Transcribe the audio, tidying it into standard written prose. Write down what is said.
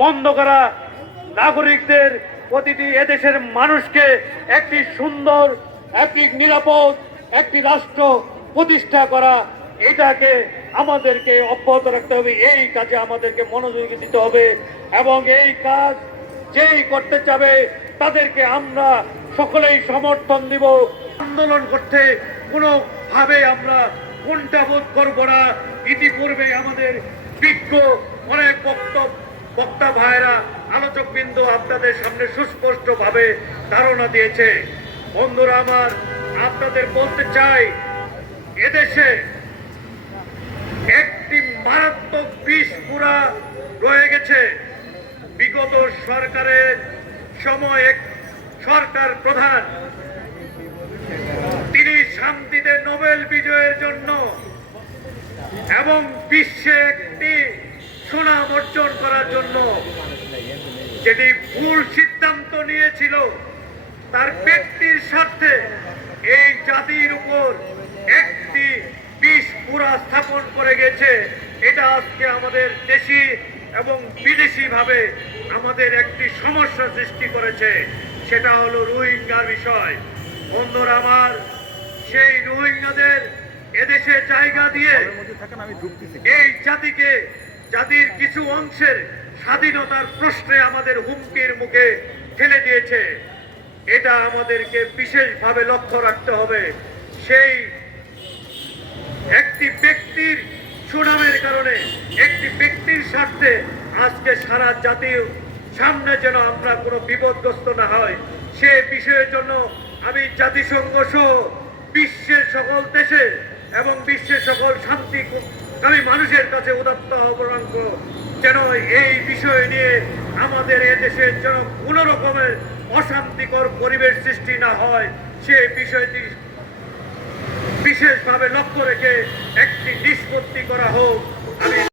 বন্ধ করা, নাগরিকদের প্রতিটি এদেশের মানুষকে একটি সুন্দর, একটি নিরাপদ একটি রাষ্ট্র প্রতিষ্ঠা করা, এটাকে আমাদেরকে অব্যাহত রাখতে হবে। এই কাজে আমাদেরকে মনোযোগী দিতে হবে এবং এই কাজ যেই করতে চাবে তাদেরকে আমরা সকলেই সমর্থন দিব। আন্দোলন করতে কোনোভাবে আমরা কুণ্ঠাবোধ করব না। ইতিপূর্বে আমাদের বিজ্ঞ অনেক বক্তা ভাইরা, আলোচকবৃন্দ আপনাদের সামনে সুস্পষ্টভাবে ধারণা দিয়েছে। বন্ধুরা আমার, আপনাদের বলতে চাই, এদেশে একটি মারাত্মক বিষ পুরা রয়ে গেছে। বিগত সরকারের সময় এক সরকার প্রধান, তিনি শান্তিতে নোবেল বিজয়ের জন্য এবং বিশ্বে একটি সুনাম অর্জন করার জন্য যেটি ভুল সিদ্ধান্ত নিয়েছিল, তার ব্যক্তির স্বার্থে এই জাতির উপর একটি বিষ পুরা স্থাপন করে গেছে। এটা আজকে আমাদের দেশি এবং বিদেশি ভাবে আমাদের একটি সমস্যা সৃষ্টি করেছে। সেটা হলো রোহিঙ্গার বিষয়। বন্ধুরা আমার, সেই রোহিঙ্গাদের এদেশে জায়গা দিয়ে এই জাতির কিছু অংশের স্বাধীনতার প্রশ্নে আমাদের হুমকির মুখে ঠেলে দিয়েছে। এটা আমাদেরকে বিশেষভাবে লক্ষ্য রাখতে হবে। সেই একটি ব্যক্তির সুনামের কারণে, একটি ব্যক্তির স্বার্থে আজকে সারা জাতির সামনে যেন আমরা কোনো বিপদগ্রস্ত না হয়, সে বিষয়ের জন্য আমি জাতিসংঘ সহ বিশ্বের সকল দেশে এবং বিশ্বের সকল শান্তিকামী মানুষের কাছে উদাত্ত আহ্বান করব, যেন এই বিষয় নিয়ে আমাদের এদেশের যেন কোনো রকমের অশান্তিকর পরিবেশ সৃষ্টি না হয়, সে বিষয়টি বিশেষভাবে লক্ষ্য রেখে একটি নিষ্পত্তি করা হোক। আমি